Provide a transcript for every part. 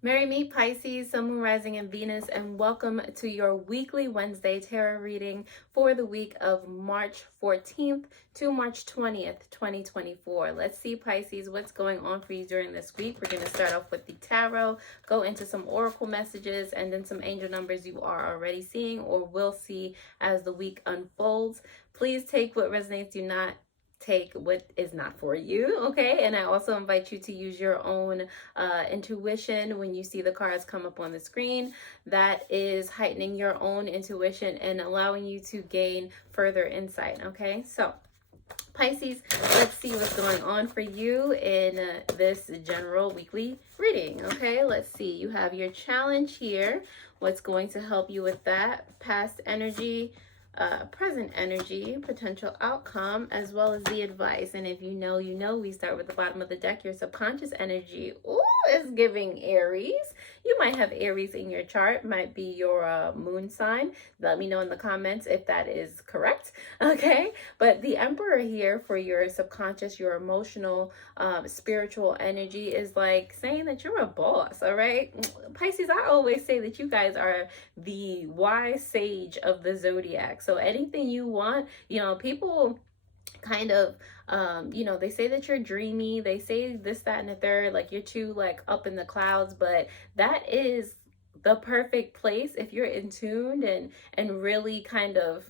Merry meet Pisces, Sun, Moon, Rising, and Venus, and welcome to your weekly Wednesday tarot reading for the week of March 14th to March 20th, 2024. Let's see, Pisces, what's going on for you during this week. We're going to start off with the tarot, go into some oracle messages, and then some angel numbers you are already seeing or will see as the week unfolds. Please take what resonates, do not take what is not for you, okay? And I also invite you to use your own intuition when you see the cards come up on the screen. That is heightening your own intuition and allowing you to gain further insight, okay? So Pisces, let's see what's going on for you in this general weekly reading, okay? Let's see. You have your challenge here. What's going to help you with that? Past energy, present energy, potential outcome, as well as the advice. And if you know, you know, we start with the bottom of the deck, your subconscious energy. Ooh, is giving Aries. You might have Aries in your chart, might be your moon sign. Let me know in the comments if that is correct, okay? But the Emperor here for your subconscious, your emotional, spiritual energy is like saying that you're a boss, all right? Pisces, I always say that you guys are the wise sage of the zodiac. So anything you want, you know, people kind of they say that you're dreamy, they say this, that, and the third, like you're too like up in the clouds, but that is the perfect place if you're in tune and really kind of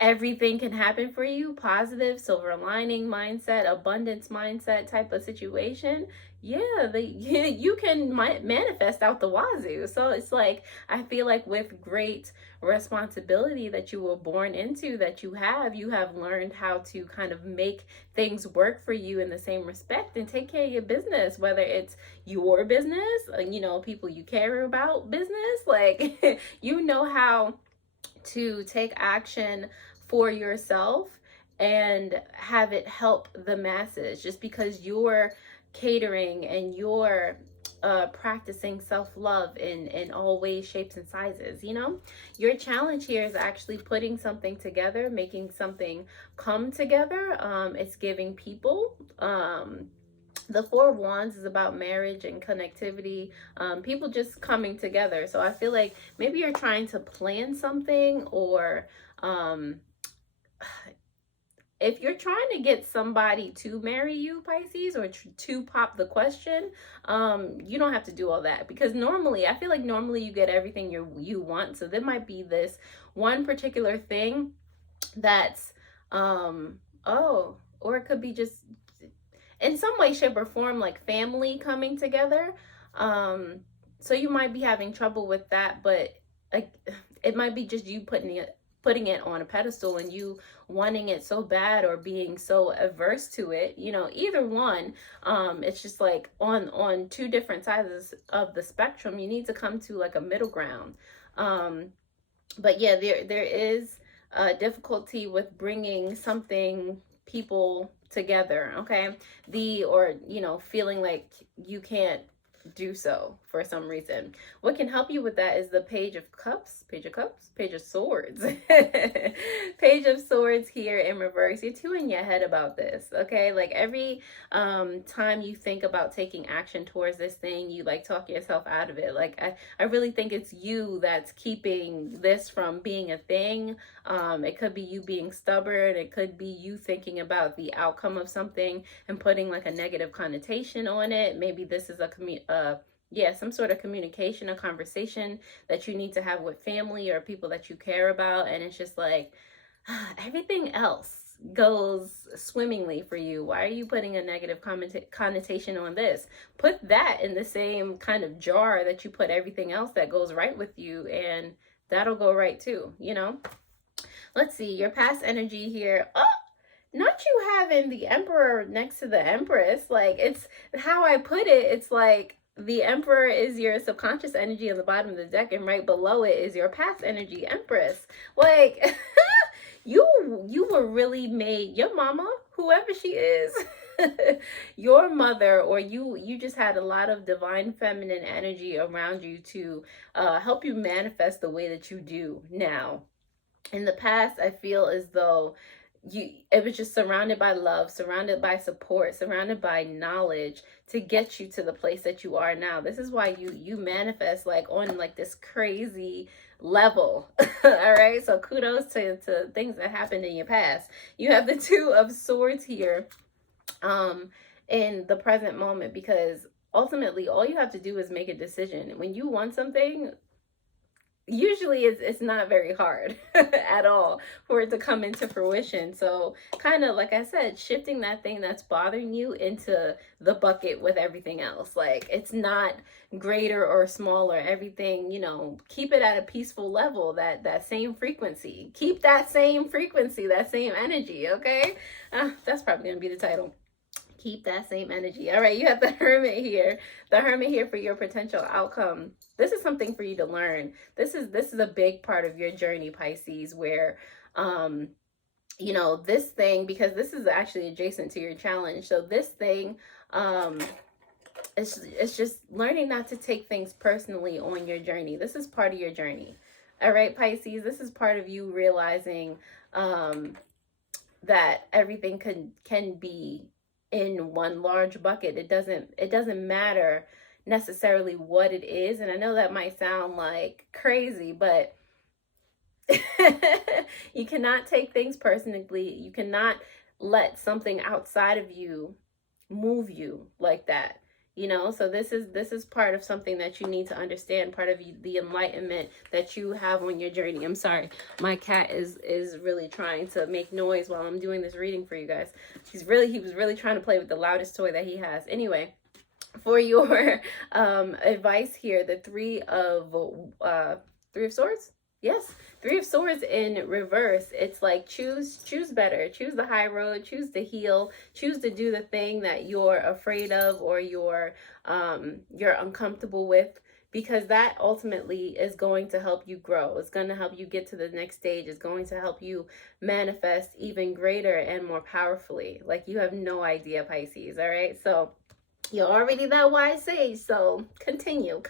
everything can happen for you, positive silver lining mindset, abundance mindset type of situation. You can manifest out the wazoo. So it's like, I feel like with great responsibility that you were born into, that you have learned how to kind of make things work for you in the same respect and take care of your business, whether it's your business, people you care about business, like you know how to take action for yourself and have it help the masses, just because you're catering and you're practicing self-love in all ways, shapes, and sizes. Your challenge here is actually putting something together, making something come together. It's giving people the Four of Wands is about marriage and connectivity, people just coming together. So I feel like maybe you're trying to plan something, or if you're trying to get somebody to marry you, Pisces, or to pop the question, you don't have to do all that, because I feel like normally you get everything you want. So there might be this one particular thing that's or it could be just in some way, shape, or form, like family coming together. So you might be having trouble with that, but like it might be just you putting it on a pedestal and you wanting it so bad, or being so averse to it. Either one. It's just like on two different sides of the spectrum. You need to come to like a middle ground. But yeah, there is difficulty with bringing people together, okay? Feeling like you can't do so for some reason. What can help you with that is the Page of Swords. Page of Swords here in reverse. You're too in your head about this, okay? Like every time you think about taking action towards this thing, you like talk yourself out of it. Like I really think it's you that's keeping this from being a thing. It could be you being stubborn. It could be you thinking about the outcome of something and putting like a negative connotation on it. Maybe this is some sort of communication, a conversation that you need to have with family or people that you care about, and it's just like everything else goes swimmingly for you. Why are you putting a negative connotation on this? Put that in the same kind of jar that you put everything else that goes right with you, and that'll go right too. Let's see, your past energy here. Not you having the Emperor next to the Empress. Like, it's how I put it. It's like the Emperor is your subconscious energy on the bottom of the deck, and right below it is your past energy, Empress. Like, you were really made, your mama, whoever she is, your mother, or you just had a lot of divine feminine energy around you to help you manifest the way that you do now. In the past, I feel as though it was just surrounded by love, surrounded by support, surrounded by knowledge to get you to the place that you are now. This is why you manifest like on like this crazy level. All right, so kudos to things that happened in your past. You have the Two of Swords here in the present moment, because ultimately all you have to do is make a decision. When you want something, usually it's not very hard at all for it to come into fruition. So kind of like I said, shifting that thing that's bothering you into the bucket with everything else. Like, it's not greater or smaller. Everything, you know, keep it at a peaceful level, that same frequency. Keep that same frequency, that same energy, okay? That's probably gonna be the title. Keep that same energy. All right, you have the Hermit here. The Hermit here for your potential outcome. This is something for you to learn. This is a big part of your journey, Pisces, where you know, this thing, because this is actually adjacent to your challenge. So this thing, it's just learning not to take things personally on your journey. This is part of your journey. All right, Pisces, this is part of you realizing that everything can be in one large bucket. It doesn't matter necessarily what it is. And I know that might sound like crazy, but you cannot take things personally. You cannot let something outside of you move you like that. You know, so this is part of something that you need to understand, part of the enlightenment that you have on your journey. I'm sorry, my cat is really trying to make noise while I'm doing this reading for you guys. He was really trying to play with the loudest toy that he has. Anyway, for your advice here, the Three of Swords. Yes, Three of Swords in reverse. It's like choose better, choose the high road, choose to heal, choose to do the thing that you're afraid of or you're uncomfortable with, because that ultimately is going to help you grow. It's going to help you get to the next stage. It's going to help you manifest even greater and more powerfully. Like, you have no idea, Pisces. All right, so you're already that wise sage, so continue.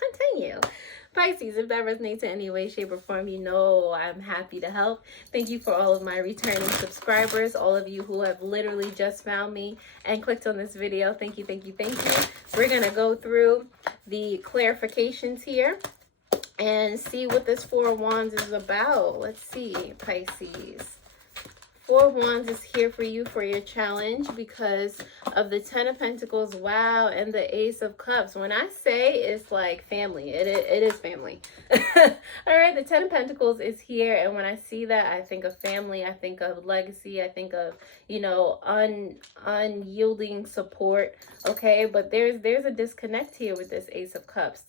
Pisces, if that resonates in any way, shape, or form, you know I'm happy to help. Thank you for all of my returning subscribers, all of you who have literally just found me and clicked on this video. Thank you. We're going to go through the clarifications here and see what this Four of Wands is about. Let's see, Pisces. Four of Wands is here for you for your challenge because of the Ten of Pentacles, wow, and the Ace of Cups. When I say it's like family, it is family. All right, the Ten of Pentacles is here, and when I see that, I think of family, I think of legacy, I think of, you know, unyielding support, okay? But there's a disconnect here with this Ace of Cups.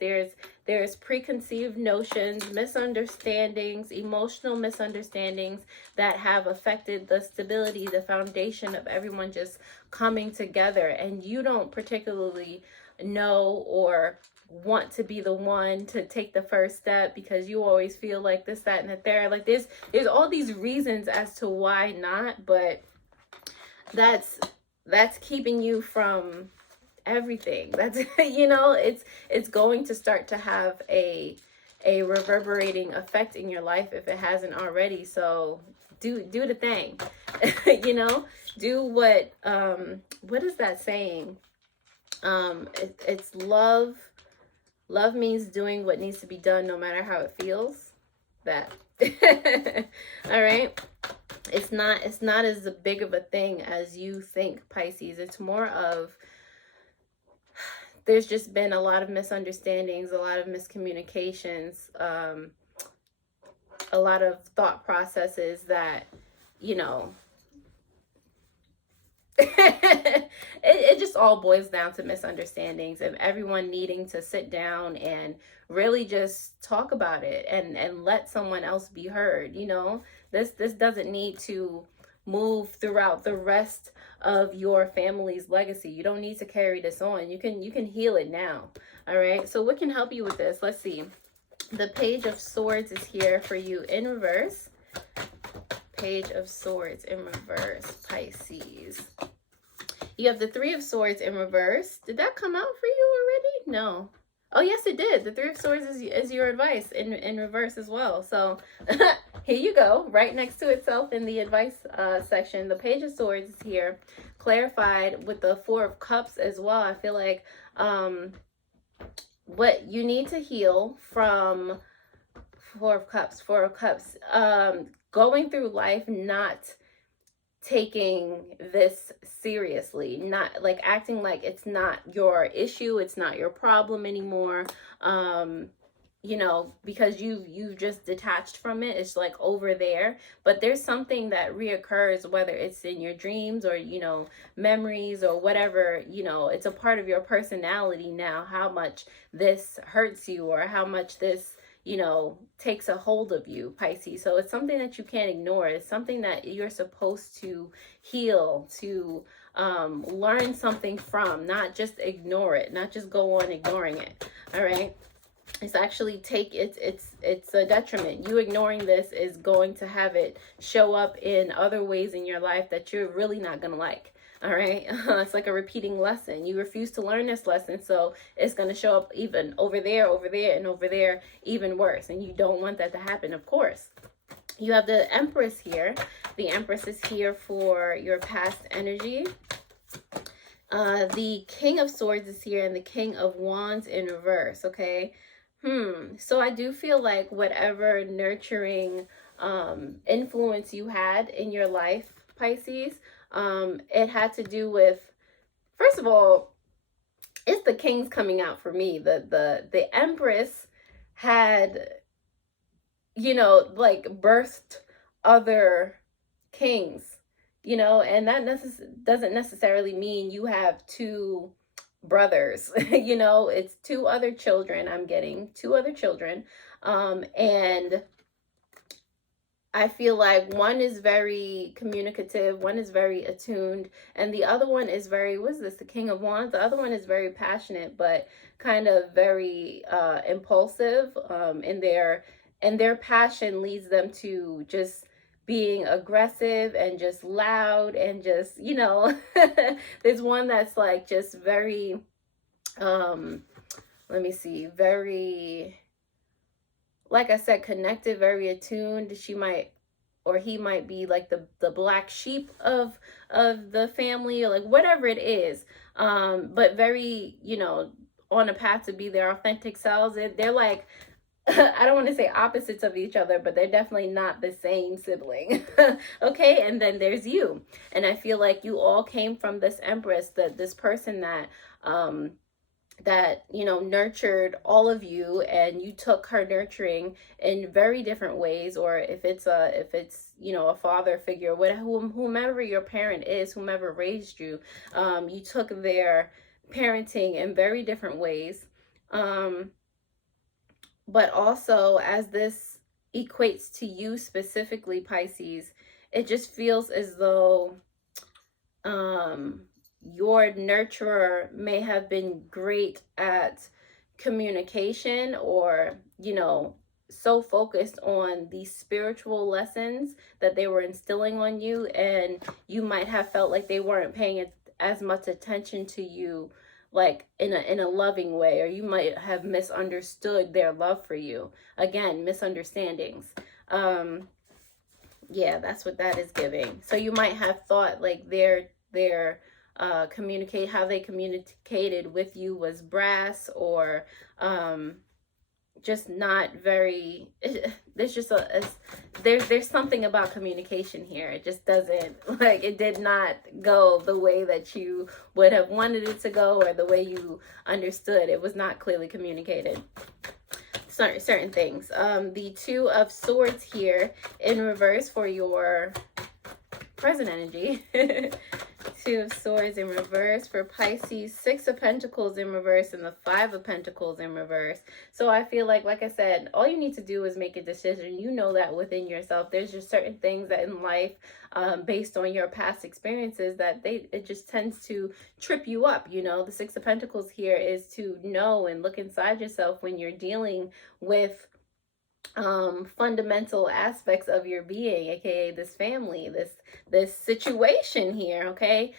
There's preconceived notions, misunderstandings, emotional misunderstandings that have affected the stability, the foundation of everyone just coming together. And you don't particularly know or want to be the one to take the first step because you always feel like this, that, and the third. Like, there's all these reasons as to why not, but that's keeping you from everything. That's, you know, it's going to start to have a reverberating effect in your life if it hasn't already. So do the thing. You know, do what is that saying? It's love means doing what needs to be done no matter how it feels. That. All right, it's not as big of a thing as you think, Pisces. It's more of, there's just been a lot of misunderstandings, a lot of miscommunications, a lot of thought processes that, you know, it just all boils down to misunderstandings and everyone needing to sit down and really just talk about it and let someone else be heard. You know, this doesn't need to move throughout the rest of your family's legacy. You don't need to carry this on. You can heal it now. All right, so what can help you with this? Let's see. The Page of Swords is here for you in reverse. Page of Swords in reverse, Pisces. You have the Three of Swords in reverse. Did that come out for you already? No. Oh, yes, it did. The Three of Swords is your advice in reverse as well. So here you go, right next to itself in the advice section. The Page of Swords is here, clarified with the Four of Cups as well. I feel like what you need to heal from Four of Cups, going through life not taking this seriously, not like acting like it's not your issue, it's not your problem anymore, you know, because you've just detached from it. It's like over there, but there's something that reoccurs, whether it's in your dreams or, you know, memories or whatever, you know, it's a part of your personality now, how much this hurts you or how much this, you know, takes a hold of you, Pisces. So it's something that you can't ignore. It's something that you're supposed to heal, to learn something from, not just ignore it, not just go on ignoring it. All right. It's actually it's a detriment. You ignoring this is going to have it show up in other ways in your life that you're really not going to like. All right. It's like a repeating lesson. You refuse to learn this lesson, so it's going to show up even over there, and over there, even worse. And you don't want that to happen, of course. You have the Empress here. The Empress is here for your past energy. The King of Swords is here and the King of Wands in reverse, okay? So I do feel like whatever nurturing influence you had in your life, Pisces, it had to do with, first of all, it's the kings coming out for me. The Empress had, you know, like birthed other kings, you know, and that doesn't necessarily mean you have two brothers. You know, it's two other children. I'm getting two other children, and I feel like one is very communicative, one is very attuned, and the other one is very, what's this, the King of Wands? The other one is very passionate, but kind of very impulsive, and their passion leads them to just being aggressive and just loud and just, you know, there's one that's like just very, let me see, very, like I said, connected, very attuned. She might, or he might be like the black sheep of the family, or like whatever it is, but very, you know, on a path to be their authentic selves. They're like, I don't want to say opposites of each other, but they're definitely not the same sibling. Okay, and then there's you, and I feel like you all came from this Empress, that this person that that, you know, nurtured all of you, and you took her nurturing in very different ways. Or if it's you know, a father figure, whomever your parent is, whomever raised you, you took their parenting in very different ways. But also, as this equates to you specifically, Pisces, it just feels as though your nurturer may have been great at communication, or, you know, so focused on the spiritual lessons that they were instilling on you, and you might have felt like they weren't paying as much attention to you, like in a loving way, or you might have misunderstood their love for you. Again, misunderstandings. Yeah, that's what that is giving. So you might have thought like their how they communicated with you was brass, or just not very, there's just there's something about communication here. It just doesn't, like, it did not go the way that you would have wanted it to go, or the way you understood. It was not clearly communicated, certain things. The Two of Swords here in reverse for your present energy. Two of Swords in reverse for Pisces, Six of Pentacles in reverse, and the Five of Pentacles in reverse. So I feel like I said, all you need to do is make a decision. You know that within yourself. There's just certain things that in life, based on your past experiences, that it just tends to trip you up. You know, the Six of Pentacles here is to know and look inside yourself when you're dealing with fundamental aspects of your being, aka this family, this situation here. Okay,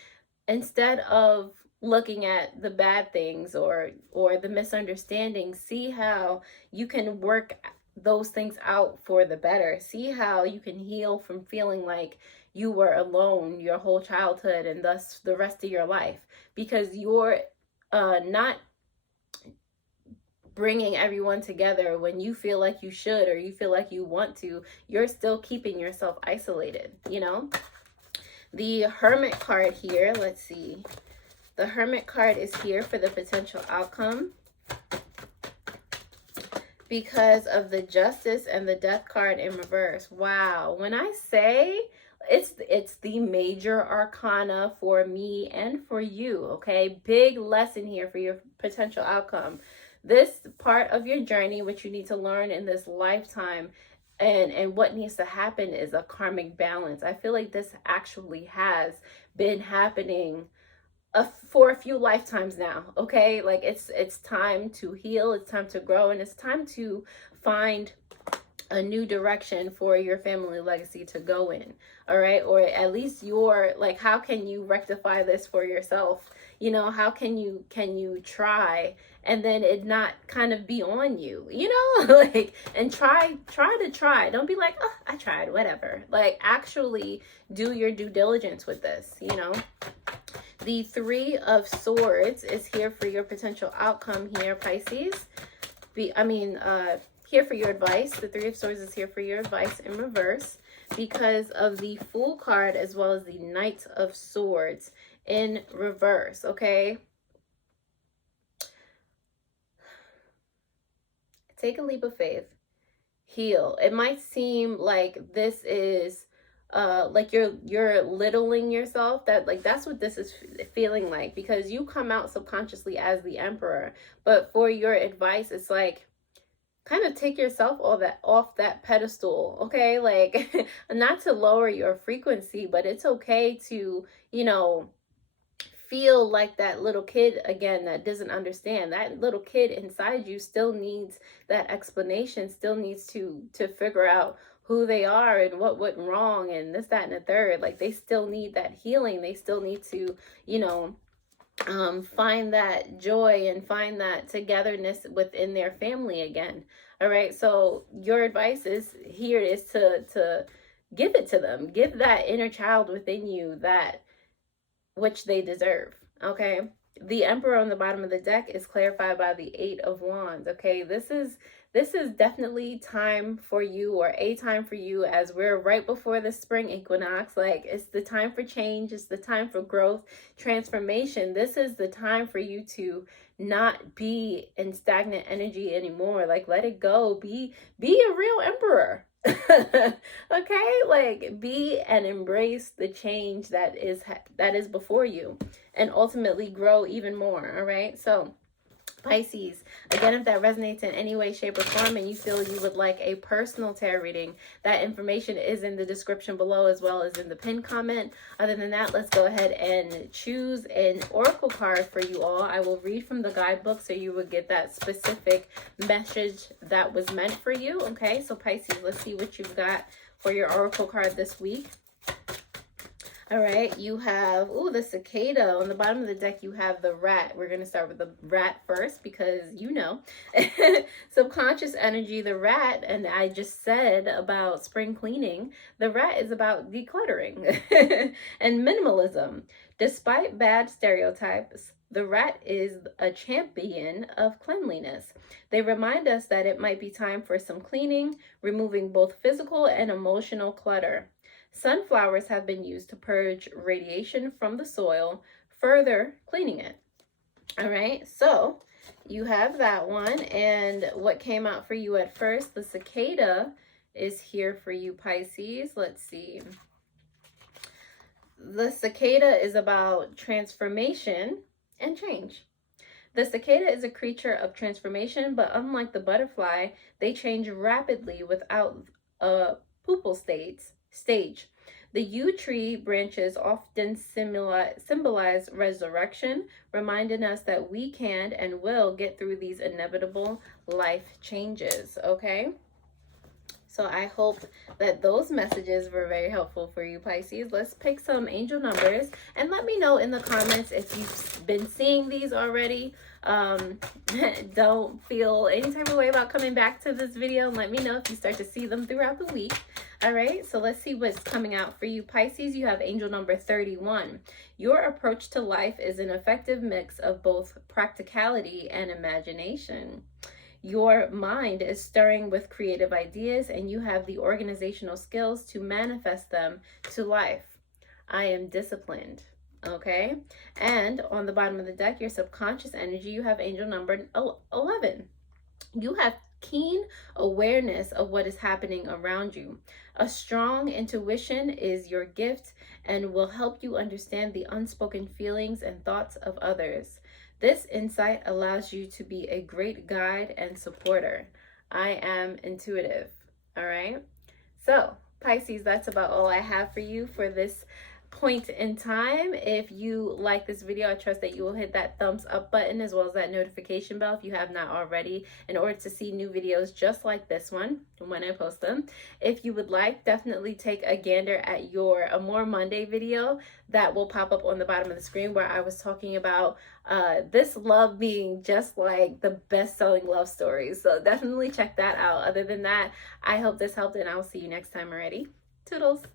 instead of looking at the bad things or the misunderstandings. See how you can work those things out for the better. See how you can heal from feeling like you were alone your whole childhood and thus the rest of your life, because you're not bringing everyone together when you feel like you should or you feel like you want to. You're still keeping yourself isolated, you know. The Hermit card here, let's see. The Hermit card is here for the potential outcome because of the Justice and the Death card in reverse. Wow. When I say it's the major arcana for me and for you, okay? Big lesson here for your potential outcome. This part of your journey, which you need to learn in this lifetime, and what needs to happen is a karmic balance. I feel like this actually has been happening for a few lifetimes now, okay? Like it's time to heal, it's time to grow, and it's time to find a new direction for your family legacy to go in, all right? Or at least you're like, how can you rectify this for yourself? You know, how can you try and then it not kind of be on you, you know? Like, and try. Don't be like, oh, I tried, whatever. Like, actually do your due diligence with this, you know? The Three of Swords is here for your potential outcome here, Pisces. Here for your advice. The Three of Swords is here for your advice in reverse because of the Fool card as well as the Knight of Swords in reverse, okay? Take a leap of faith. Heal. It might seem like this is like you're littling yourself. That's what this is feeling like, because you come out subconsciously as the Emperor, but for your advice, it's like, kind of take yourself off that pedestal, okay? Like, not to lower your frequency, but it's okay to, you know, feel like that little kid again that doesn't understand. That little kid inside you still needs that explanation, still needs to figure out who they are and what went wrong and this, that, and the third. Like, they still need that healing. They still need to, you know, find that joy and find that togetherness within their family again. All right. So your advice is to give it to them. Give that inner child within you that which they deserve. Okay. The Emperor on the bottom of the deck is clarified by the Eight of Wands. Okay. This is definitely time for you, or a time for you, as we're right before the spring equinox. Like, it's the time for change. It's the time for growth, transformation. This is the time for you to not be in stagnant energy anymore. Like, let it go. Be a real emperor. Okay, like, be and embrace the change that is before you, and ultimately grow even more. All right, so Pisces, again, if that resonates in any way, shape, or form, and you feel you would like a personal tarot reading, that information is in the description below as well as in the pinned comment. Other than that, let's go ahead and choose an oracle card for you all. I will read from the guidebook so you would get that specific message that was meant for you. Okay, so Pisces, let's see what you've got for your oracle card this week. All right, you have, the cicada. On the bottom of the deck, you have the rat. We're going to start with the rat first because, you know, subconscious energy, the rat, and I just said about spring cleaning, the rat is about decluttering and minimalism. Despite bad stereotypes, the rat is a champion of cleanliness. They remind us that it might be time for some cleaning, removing both physical and emotional clutter. Sunflowers have been used to purge radiation from the soil, further cleaning it. All right, so you have that one. And what came out for you at first, the cicada is here for you, Pisces. Let's see. The cicada is about transformation and change. The cicada is a creature of transformation, but unlike the butterfly, they change rapidly without a pupal stage. The yew tree branches often symbolize resurrection, reminding us that we can and will get through these inevitable life changes. Okay, So I hope that those messages were very helpful for you, Pisces. Let's pick some angel numbers and let me know in the comments if you've been seeing these already. Don't feel any type of way about coming back to this video, and let me know if you start to see them throughout the week. All right, so let's see what's coming out for you, Pisces. You have angel number 31. Your approach to life is an effective mix of both practicality and imagination. Your mind is stirring with creative ideas, and you have the organizational skills to manifest them to life. I am disciplined. Okay, and on the bottom of the deck, your subconscious energy, you have angel number 11. You have keen awareness of what is happening around you. A strong intuition is your gift and will help you understand the unspoken feelings and thoughts of others. This insight allows you to be a great guide and supporter. I am intuitive. All right. So, Pisces, that's about all I have for you for this point in time. If you like this video, I trust that you will hit that thumbs up button as well as that notification bell if you have not already, in order to see new videos just like this one when I post them. If you would like, definitely take a gander at your Amor Monday video that will pop up on the bottom of the screen, where I was talking about this love being just like the best-selling love stories. So definitely check that out. Other than that, I hope this helped, and I will see you next time already. Toodles!